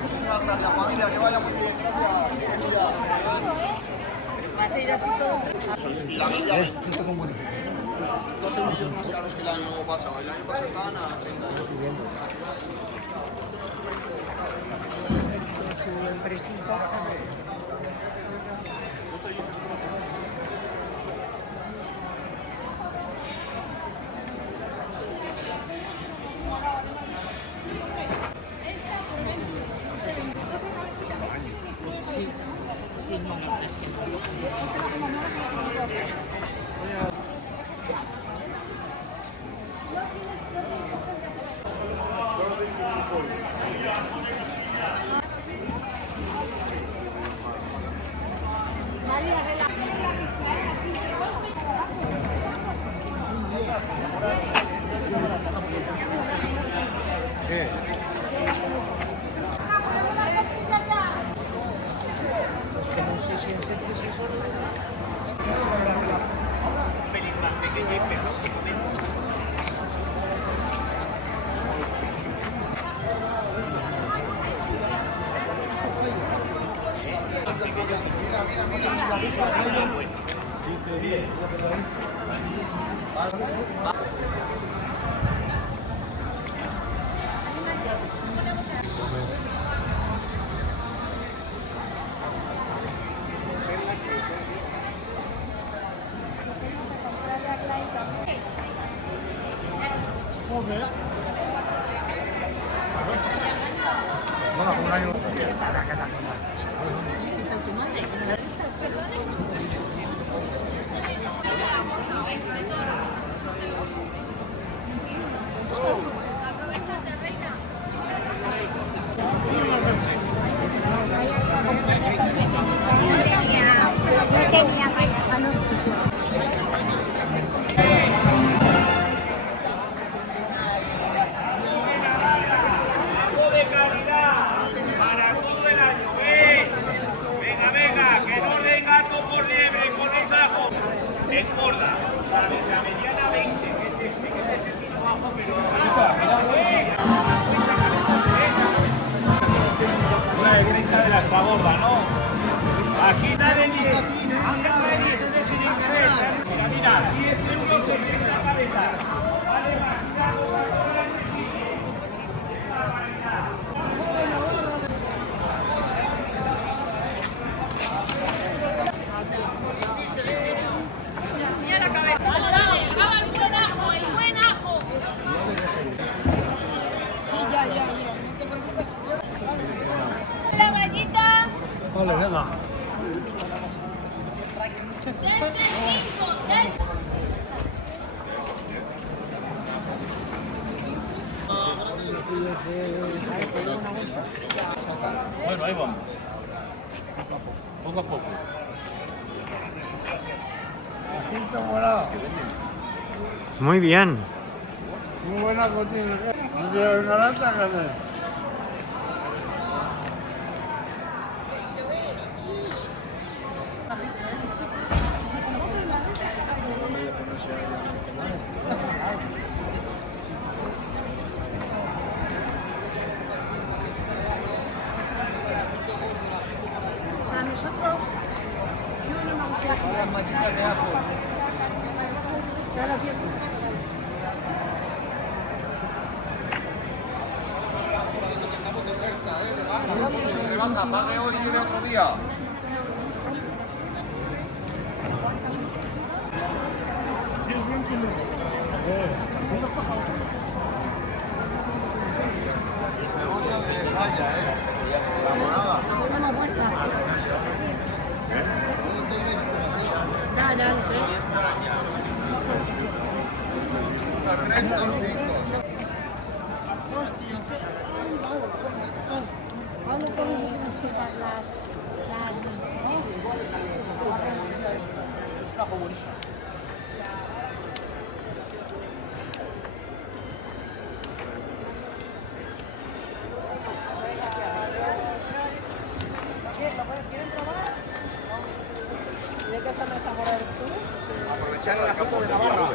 Muchísimas gracias, familia, que vaya muy bien. ¿Vas a ir así todos? Y la media 20. 2 eurillos más caros que el año pasado. El año pasado estaban a 30 euros. Su empresita. Sí, sí, no, es que Aquí nadie dice, nadie se deje de interés. Mira, 10 euros es la cabeza. Vale más caro para el año que viene. ¡Qué barbaridad! mira la cabeza. ¡Acaba el buen ajo, el buen ajo! Sí, ya, no te preocupes. La vallita. Vale, venga. Desde 5, desde... Bueno, ahí vamos. Poco a poco. Muy bien. Muy buena cocina. De una lata, Carmen. A nosotros, yo no me gusta. Rebaja, pague hoy y lleve otro día. Cebolla de falla, la morada. Ya, lo sé. Hostia, ¿cuándo podemos respetar las Es un ajo buenísimo. ¿Quieren probar? ¿De qué zona estamos tú? Aprovechar el campo de Navarra.